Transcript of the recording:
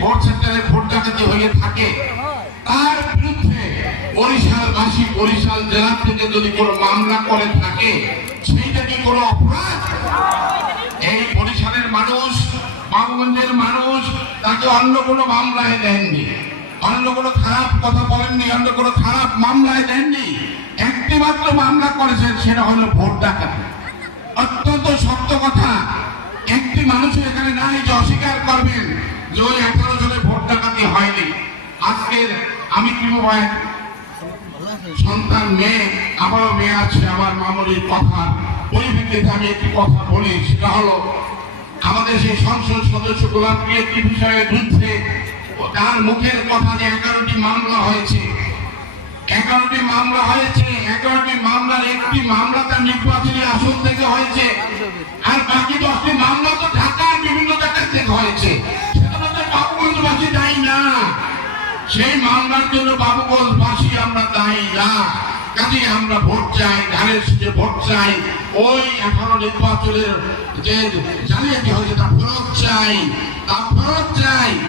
Vote সেন্টারে vote ডাকাতি হয়ে থাকে, তার বিরুদ্ধে বরিশালবাসী বরিশাল জেলা থেকে যদি কোনো মামলা করে থাকে, সেইটা কি কোনো অপরাধ? এই বরিশালের মানুষ, বাবুগঞ্জের মানুষ তাকে অন্য কোনো মামলায় দেননি, অন্য কোনো খারাপ কথা বলেননি, অন্য কোনো খারাপ মামলায় দেননি। একটি মাত্র মামলা করেছেন, সেটা হলো ভোট ডাকাতি। অত্যন্ত সত্য কথা, একটি মানুষ এখানে নাই যে অস্বীকার করবেন যে ওই 18 জনের ভোট ডাকাতি হয়নি। আজকের আমি কি ভাই সন্তান মেয়ে, আমারও মেয়ে আছে, আমার মামুনির কথা পরিপ্রেক্ষিতে আমি একটি কথা বলি, সেটা হলো আমাদের সেই সংসদ সদস্য গোলামকে একটি বিষয়ের বিরুদ্ধে তার মুখের কথা যে 11টি মামলা হয়েছে, 11টি মামলা হয়েছে, 11টি মামলার একটি মামলা তার নির্বাচনী আসন থেকে হয়েছে, আর বাকি 10টি মামলা তো ঢাকার বিভিন্ন জায়গা থেকে হয়েছে। সেটা তো বাবুগঞ্জবাসী দায়ী না, সেই মামলার জন্য বাবুগঞ্জবাসী আমরা দায়ী না। কাজে আমরা ভোট চাই, ধানের শীষে ভোট চাই, ওই 18 নির্বাচনের যে জালিয়াতি হয়েছে তা ফেরত চাই, তা ফেরত চাই।